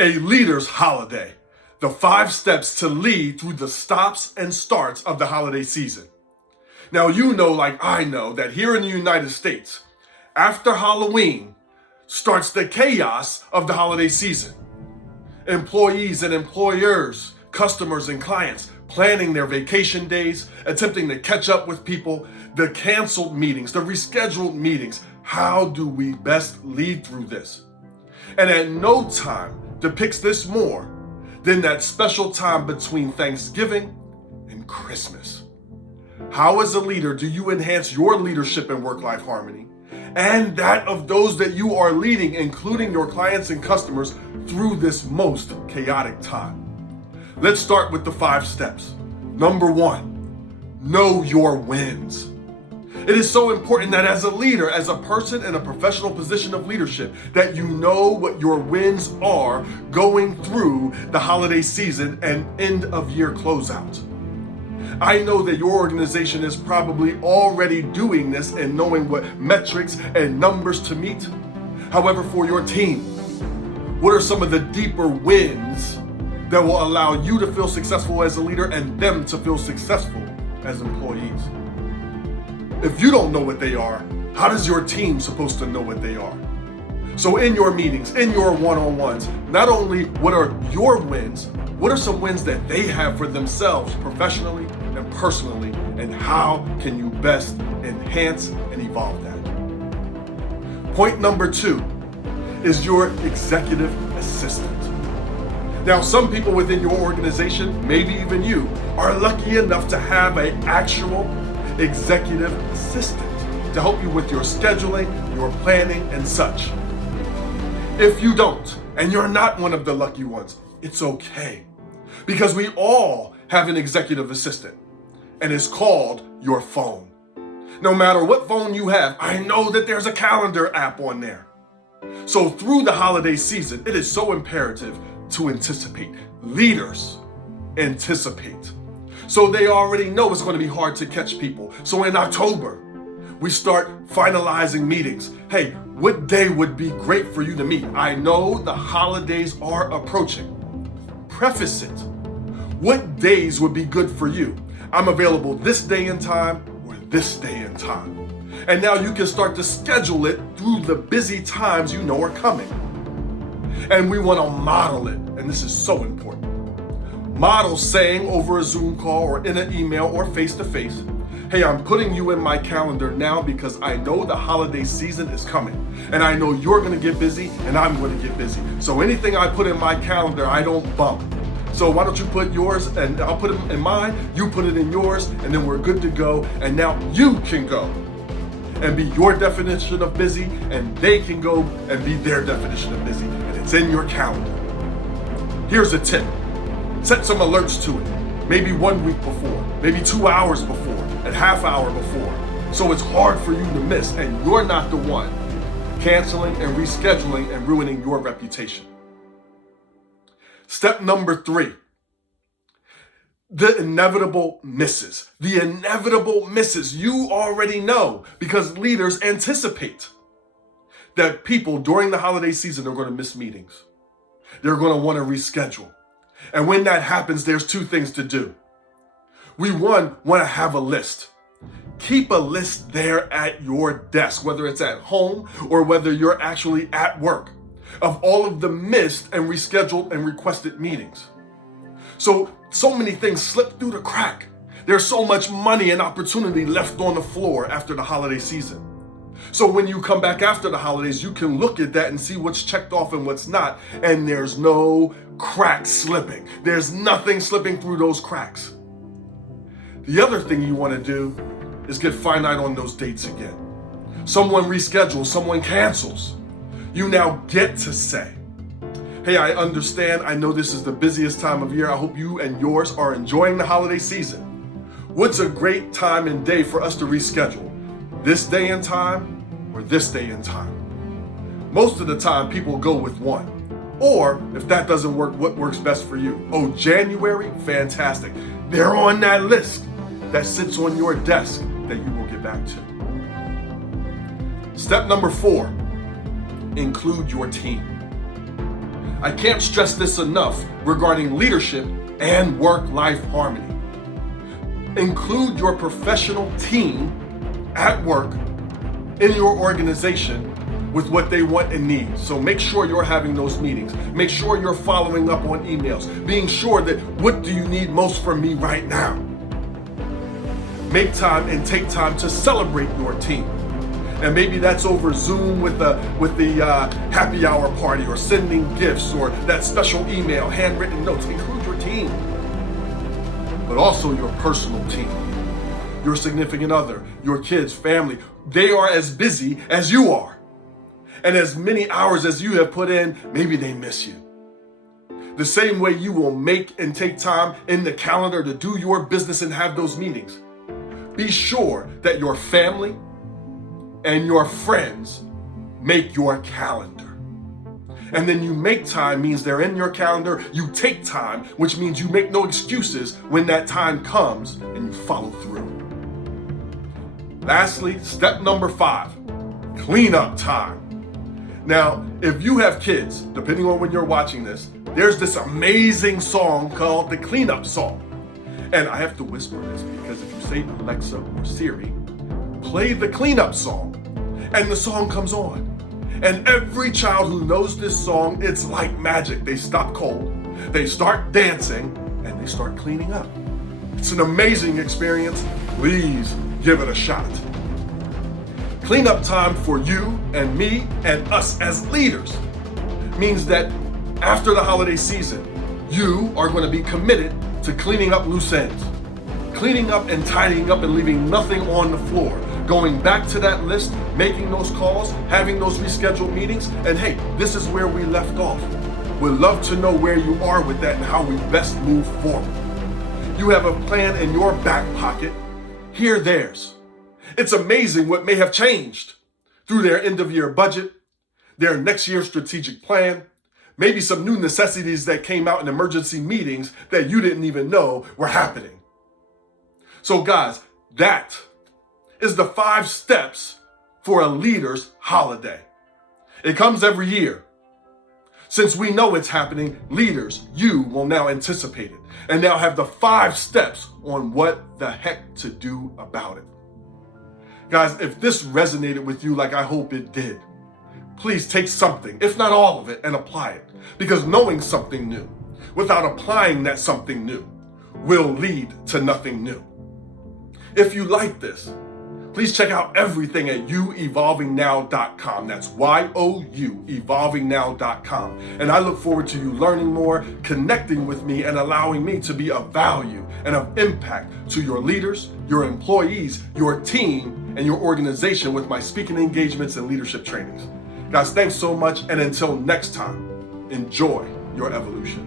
A leader's holiday. The 5 steps to lead through the stops and starts of the holiday season. Now, you know, like I know, that here in the United States, after Halloween starts the chaos of the holiday season. Employees and employers, customers and clients planning their vacation days, attempting to catch up with people, the canceled meetings, the rescheduled meetings. How do we best lead through this? And at no time depicts this more than that special time between Thanksgiving and Christmas. How, as a leader, do you enhance your leadership and work-life harmony and that of those that you are leading, including your clients and customers, through this most chaotic time? Let's start with the 5 steps. Number 1, know your wins. It is so important that as a leader, as a person in a professional position of leadership, that you know what your wins are going through the holiday season and end of year closeout. I know that your organization is probably already doing this and knowing what metrics and numbers to meet. However, for your team, what are some of the deeper wins that will allow you to feel successful as a leader and them to feel successful as employees? If you don't know what they are, how is your team supposed to know what they are? So in your meetings, in your one-on-ones, not only what are your wins, what are some wins that they have for themselves professionally and personally, and how can you best enhance and evolve that? Point number 2 is your executive assistant. Now, some people within your organization, maybe even you, are lucky enough to have an actual executive assistant to help you with your scheduling, your planning, and such. If you don't, and you're not one of the lucky ones, it's okay. Because we all have an executive assistant, and it's called your phone. No matter what phone you have, I know that there's a calendar app on there. So through the holiday season, it is so imperative to anticipate. Leaders anticipate. So they already know it's going to be hard to catch people. So in October, we start finalizing meetings. Hey, what day would be great for you to meet? I know the holidays are approaching. Preface it. What days would be good for you? I'm available this day and time or this day and time. And now you can start to schedule it through the busy times you know are coming. And we want to model it, and this is so important. Model saying over a Zoom call or in an email or face-to-face, hey, I'm putting you in my calendar now because I know the holiday season is coming. And I know you're going to get busy and I'm going to get busy. So anything I put in my calendar, I don't bump. So why don't you put yours and I'll put it in mine, you put it in yours, and then we're good to go. And now you can go and be your definition of busy, and they can go and be their definition of busy. And it's in your calendar. Here's a tip. Set some alerts to it. Maybe 1 week before, maybe 2 hours before, a half hour before. So it's hard for you to miss, and you're not the one canceling and rescheduling and ruining your reputation. Step number 3, the inevitable misses. The inevitable misses you already know because leaders anticipate that people during the holiday season are going to miss meetings. They're going to want to reschedule. And when that happens, there's 2 things to do. We want to have a list. Keep a list there at your desk, whether it's at home or whether you're actually at work, of all of the missed and rescheduled and requested meetings. So many things slip through the crack. There's so much money and opportunity left on the floor after the holiday season. So when you come back after the holidays, you can look at that and see what's checked off and what's not, and there's no cracks slipping. There's nothing slipping through those cracks. The other thing you want to do is get finite on those dates again. Someone reschedules, someone cancels. You now get to say, hey, I understand. I know this is the busiest time of year. I hope you and yours are enjoying the holiday season. What's a great time and day for us to reschedule? This day and time or this day and time? Most of the time, people go with one. Or if that doesn't work, what works best for you? Oh, January? Fantastic. They're on that list that sits on your desk that you will get back to. Step number 4, include your team. I can't stress this enough regarding leadership and work-life harmony. Include your professional team at work in your organization with what they want and need. So make sure you're having those meetings. Make sure you're following up on emails, being sure that what do you need most from me right now? Make time and take time to celebrate your team. And maybe that's over Zoom with the happy hour party, or sending gifts, or that special email, handwritten notes. Include your team, but also your personal team, your significant other, your kids, family. They are as busy as you are. And as many hours as you have put in, maybe they miss you. The same way you will make and take time in the calendar to do your business and have those meetings. Be sure that your family and your friends make your calendar. And then you make time means they're in your calendar. You take time, which means you make no excuses when that time comes, and you follow through. Lastly, step number 5, cleanup time. Now, if you have kids, depending on when you're watching this, there's this amazing song called the Cleanup Song. And I have to whisper this because if you say Alexa or Siri, play the Cleanup Song, and the song comes on. And every child who knows this song, it's like magic. They stop cold, they start dancing, and they start cleaning up. It's an amazing experience. Please give it a shot. Cleanup time for you and me and us as leaders means that after the holiday season, you are going to be committed to cleaning up loose ends, cleaning up and tidying up and leaving nothing on the floor, going back to that list, making those calls, having those rescheduled meetings, and hey, this is where we left off. We'd love to know where you are with that and how we best move forward. You have a plan in your back pocket, hear theirs. It's amazing what may have changed through their end-of-year budget, their next year's strategic plan, maybe some new necessities that came out in emergency meetings that you didn't even know were happening. So guys, that is the 5 steps for a leader's holiday. It comes every year. Since we know it's happening, leaders, you will now anticipate it and now have the 5 steps on what the heck to do about it. Guys, if this resonated with you like I hope it did, please take something, if not all of it, and apply it. Because knowing something new without applying that something new will lead to nothing new. If you like this, please check out everything at youevolvingnow.com. That's YOU, evolvingnow.com. And I look forward to you learning more, connecting with me, and allowing me to be of value and of impact to your leaders, your employees, your team, and your organization with my speaking engagements and leadership trainings. Guys, thanks so much. And until next time, enjoy your evolution.